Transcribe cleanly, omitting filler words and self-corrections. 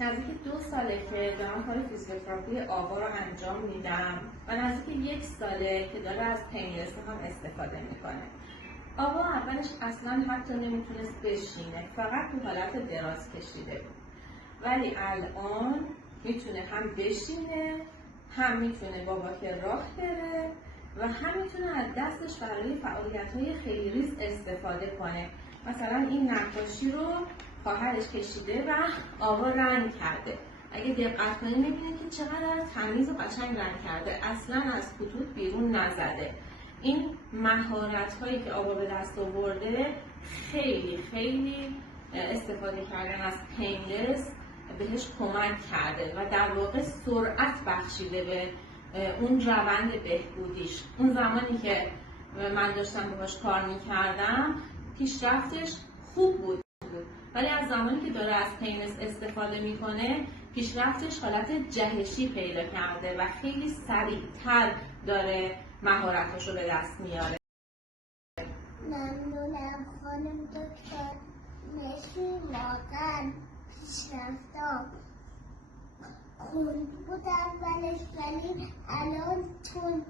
نزدیک 2 ساله که دارم کار فیزیوتراپی آوا رو انجام میدم و نزدیک 1 ساله که داره از پینلس هم استفاده میکنه. آوا اولش اصلا حتی نمیتونست بشینه، فقط تو حالت دراز کشیده بود. ولی الان میتونه هم بشینه، هم میتونه با واکر راه بره و هم میتونه از دستش برای فعالیت‌های خیلی ریز استفاده کنه. مثلا این نقاشی رو خواهرش کشیده و آوا رنگ کرده. اگه دقت کنید می‌بینید که چقدر تمیز و قشنگ رنگ کرده، اصلا از خطوط بیرون نزده. این مهارت‌هایی که آوا به دست آورده خیلی استفاده کردن از پینلس بهش کمک کرده و در واقع سرعت بخشیده به اون روند بهبودیش. اون زمانی که من داشتم باهاش کار میکردم پیشرفتش خوب بود، ولی از زمانی که داره از پینلس استفاده میکنه پیشرفتش حالت جهشی پیدا کرده و خیلی سریعتر داره مهارتاشو به دست میاره. ممنونم خانم دکتر. مرسی، واقعا پیشرفت‌ها کند بود اولش ولی الان تند